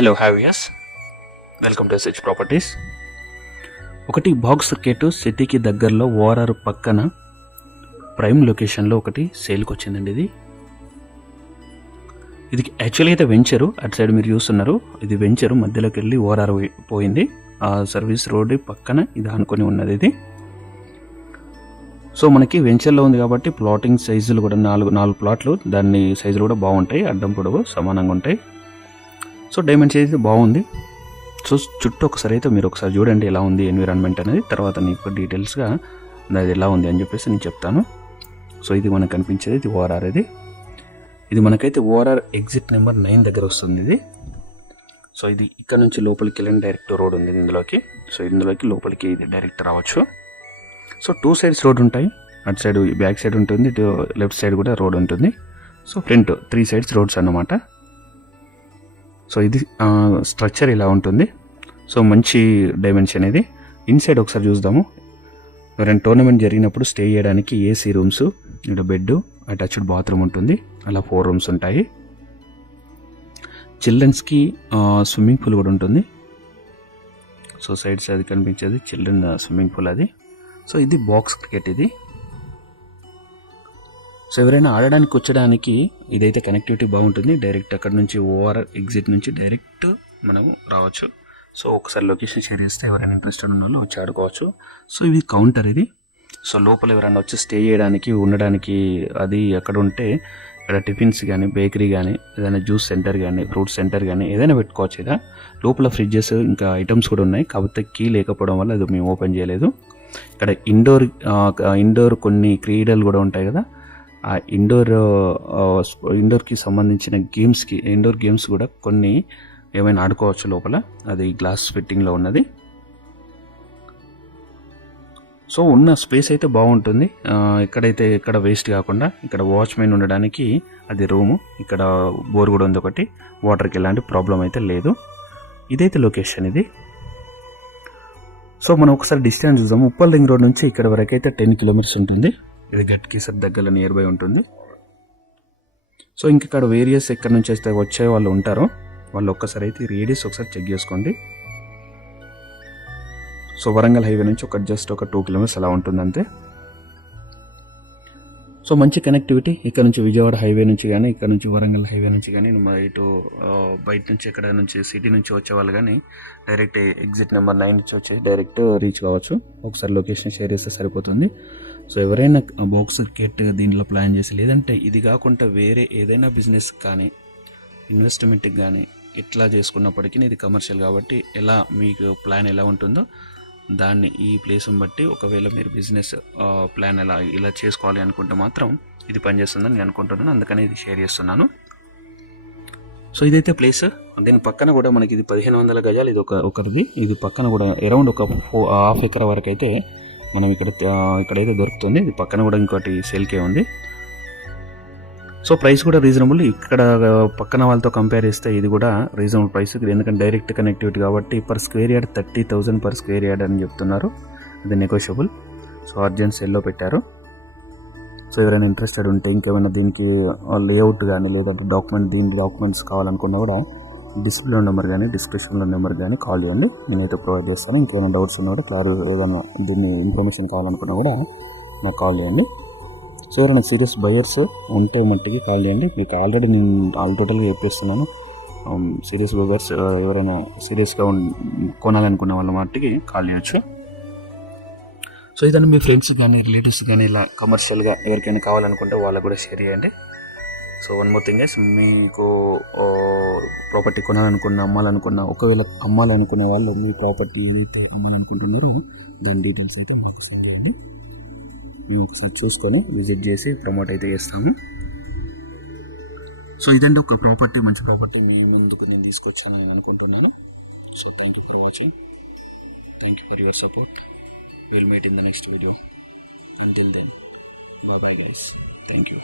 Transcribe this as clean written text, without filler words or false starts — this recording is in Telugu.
Hello viewers, welcome to SH properties. ఒకటి బాక్స్ సర్క్యూట్ సిటీకి దగ్గరలో ఓఆర్ఆర్ పక్కన ప్రైమ్ లొకేషన్లో ఒకటి సేల్కి వచ్చిందండి. ఇది యాక్చువల్గా అయితే వెంచరు, అటు సైడ్ మీరు చూస్తున్నారు. ఇది వెంచరు మధ్యలోకి వెళ్ళి ఓఆర్ఆర్ పోయింది. ఆ సర్వీస్ రోడ్ పక్కన ఇది ఆనుకొని ఉన్నది. ఇది సో మనకి వెంచర్లో ఉంది కాబట్టి ప్లాటింగ్ సైజులు కూడా నాలుగు ప్లాట్లు, దాన్ని సైజులు కూడా బాగుంటాయి, అడ్డం పొడవు సమానంగా ఉంటాయి. సో డైమెన్షన్ అయితే బాగుంది. సో చుట్టూ ఒకసారి అయితే మీరు ఒకసారి చూడండి ఎలా ఉంది ఎన్విరాన్మెంట్ అనేది. తర్వాత నీకు డీటెయిల్స్గా అది ఎలా ఉంది అని చెప్పేసి నేను చెప్తాను. సో ఇది మనకు కనిపించేది ఇది ఓఆర్ఆర్. ఇది మనకైతే ఓఆర్ఆర్ ఎగ్జిట్ నెంబర్ 9 దగ్గర వస్తుంది ఇది. సో ఇది ఇక్కడ నుంచి లోపలికి వెళ్ళిన డైరెక్ట్ రోడ్ ఉంది ఇందులోకి. సో ఇందులోకి లోపలికి ఇది డైరెక్ట్ రావచ్చు. సో 2 సైడ్స్ రోడ్ ఉంటాయి. అటు సైడ్ బ్యాక్ సైడ్ ఉంటుంది, ఇటు లెఫ్ట్ సైడ్ కూడా రోడ్ ఉంటుంది. సో ఫ్రంట్ 3 సైడ్స్ రోడ్స్ అన్నమాట. సో ఇది స్ట్రక్చర్ ఇలా ఉంటుంది. సో మంచి డైమెన్షన్ ఇది. ఇన్సైడ్ ఒకసారి చూద్దాము. ఎవరైనా టోర్నమెంట్ జరిగినప్పుడు స్టే చేయడానికి ఏసీ రూమ్స్, ఇక్కడ బెడ్, అటాచ్డ్ బాత్రూమ్ ఉంటుంది. అలా 4 రూమ్స్ ఉంటాయి. చిల్డ్రన్స్కి స్విమ్మింగ్ పూల్ కూడా ఉంటుంది. సో సైడ్స్ అది కనిపించేది చిల్డ్రన్ స్విమ్మింగ్ పూల్ అది. సో ఇది బాక్స్ క్రికెట్ ఇది. సో ఎవరైనా ఆడడానికి వచ్చడానికి ఇదైతే కనెక్టివిటీ బాగుంటుంది. డైరెక్ట్ అక్కడ నుంచి ఓఆర్ఆర్ ఎగ్జిట్ నుంచి డైరెక్ట్ మనము రావచ్చు. సో ఒకసారి లొకేషన్ షేర్ చేస్తే ఎవరైనా ఇంట్రెస్టెడ్ ఉన్న వాళ్ళు వచ్చి ఆడుకోవచ్చు. సో ఇది కౌంటర్ ఇది. సో లోపల ఎవరైనా వచ్చి స్టే చేయడానికి ఉండడానికి అది అక్కడ ఉంటే ఇక్కడ టిఫిన్స్ కానీ, బేకరీ కానీ, ఏదైనా జ్యూస్ సెంటర్ కానీ, ఫ్రూట్ సెంటర్ కానీ ఏదైనా పెట్టుకోవచ్చు. ఇలా లోపల ఫ్రిడ్జెస్ ఇంకా ఐటమ్స్ కూడా ఉన్నాయి. కాకపోతే కీ లేకపోవడం వల్ల అది మేము ఓపెన్ చేయలేదు. ఇక్కడ ఇండోర్ కొన్ని క్రీడలు కూడా ఉంటాయి కదా, ఆ ఇండోర్కి సంబంధించిన ఇండోర్ గేమ్స్ కూడా కొన్ని ఏమైనా ఆడుకోవచ్చు లోపల. అది గ్లాస్ ఫిట్టింగ్లో ఉన్నది. సో ఉన్న స్పేస్ అయితే బాగుంటుంది. ఇక్కడ వేస్ట్ కాకుండా ఇక్కడ వాచ్మెన్ ఉండడానికి అది రూము. ఇక్కడ బోర్ కూడా ఉంది ఒకటి. వాటర్కి ఎలాంటి ప్రాబ్లం అయితే లేదు. ఇదైతే లొకేషన్ ఇది. సో మనం ఒకసారి డిస్టెన్స్ చూద్దాము. ఉప్పల్ రింగ్ రోడ్ నుంచి ఇక్కడ వరకు అయితే 10 కిలోమీటర్స్ ఉంటుంది. ఇది గట్కేసర్ దగ్గరలో నియర్ బై ఉంటుంది. సో ఇక్కడ వేరియస్ ఎక్కడి నుంచి అయితే వచ్చే వాళ్ళు ఉంటారో వాళ్ళు ఒక్కసారి అయితే రేడియస్ ఒకసారి చెక్ చేసుకోండి. సో వరంగల్ హైవే నుంచి జస్ట్ ఒక 2 కిలోమీటర్స్ అలా ఉంటుంది అంతే. సో మంచి కనెక్టివిటీ. ఇక్కడ నుంచి విజయవాడ హైవే నుంచి కానీ, ఇక్కడ నుంచి వరంగల్ హైవే నుంచి కానీ, ఇటు బయట నుంచి ఎక్కడ నుంచి సిటీ నుంచి వచ్చే వాళ్ళు కానీ డైరెక్ట్ ఎగ్జిట్ నెంబర్ 9 నుంచి వచ్చి డైరెక్ట్ రీచ్ కావచ్చు. ఒకసారి లొకేషన్ షేర్ చేస్తే సరిపోతుంది. సో ఎవరైనా బాక్స్ క్రికెట్ దీంట్లో ప్లాన్ చేసి, లేదంటే ఇది కాకుండా వేరే ఏదైనా బిజినెస్ కానీ, ఇన్వెస్ట్మెంట్కి కానీ ఇట్లా చేసుకున్నప్పటికీ ఇది కమర్షియల్ కాబట్టి ఎలా మీకు ప్లాన్ ఎలా ఉంటుందో దాన్ని ఈ ప్లేస్ని బట్టి ఒకవేళ మీరు బిజినెస్ ప్లాన్ ఇలా చేసుకోవాలి అనుకుంటే మాత్రం ఇది పనిచేస్తుందని నేను అనుకుంటున్నాను. అందుకని ఇది షేర్ చేస్తున్నాను. సో ఇదైతే ప్లేస్. దీని పక్కన కూడా మనకి ఇది 1500 గజాలు ఇది ఒకరిది. ఇది పక్కన కూడా అరౌండ్ ఒక 1/2 ఎకరా వరకు అయితే మనం ఇక్కడైతే దొరుకుతుంది. ఇది పక్కన కూడా ఇంకోటి సేల్కే ఉంది. సో ప్రైస్ కూడా రీజనబుల్. ఇక్కడ పక్కన వాళ్ళతో కంపేర్ చేస్తే ఇది కూడా రీజనబుల్ ప్రైస్. ఎందుకంటే డైరెక్ట్ కనెక్టివిటీ కాబట్టి per square yard 30,000 per square yard అని చెప్తున్నారు. అది నెగోషియబుల్. సో అర్జెంట్ సెల్లో పెట్టారు. సో ఎవరైనా ఇంట్రెస్టెడ్ ఉంటే ఇంకేమైనా దీనికి లేఅవుట్ కానీ, లేదంటే డాక్యుమెంట్స్ కావాలనుకున్నా కూడా డిస్ప్లేలో నెంబర్ కానీ, డిస్క్రిప్షన్లో నెంబర్ కానీ కాల్ చేయండి. నేనైతే ప్రొవైడ్ చేస్తాను. ఇంకేమైనా డౌట్స్ ఉన్నా కూడా ఏదైనా దీన్ని ఇన్ఫర్మేషన్ కావాలనుకున్నా కూడా నాకు కాల్ చేయండి. సో ఎవరైనా సీరియస్ బయర్స్ ఉంటే మట్టికి కాల్ చేయండి. మీకు ఆల్రెడీ నేను టోటల్గా చెప్పేస్తున్నాను. సీరియస్ బయర్స్ ఎవరైనా సీరియస్గా కొనాలనుకునే వాళ్ళ మట్టికి కాల్ చేయొచ్చు. సో ఇదని మీ ఫ్రెండ్స్ కానీ, రిలేటివ్స్ కానీ ఇలా కమర్షియల్గా ఎవరికైనా కావాలనుకుంటే వాళ్ళకు కూడా షేర్ చేయండి. So one more thing guys, మీకు ప్రాపర్టీ అమ్మాలనుకున్న ఒకవేళ అమ్మాలనుకునే వాళ్ళు మీ ప్రాపర్టీ ఏదైతే అమ్మాలనుకుంటున్నారో దాని డీటెయిల్స్ అయితే మాకు సెండ్ చేయండి. మేము ఒకసారి చూసుకొని విజిట్ చేసి ప్రమోట్ అయితే చేస్తాము. సో ఇదంటే ఒక మంచి ప్రాపర్టీ మీ ముందుకు నేను తీసుకొచ్చానని నేను అనుకుంటున్నాను. So thank you for watching. Thank you for your support. Will meet in the next video. Until then, bye guys. Thank you.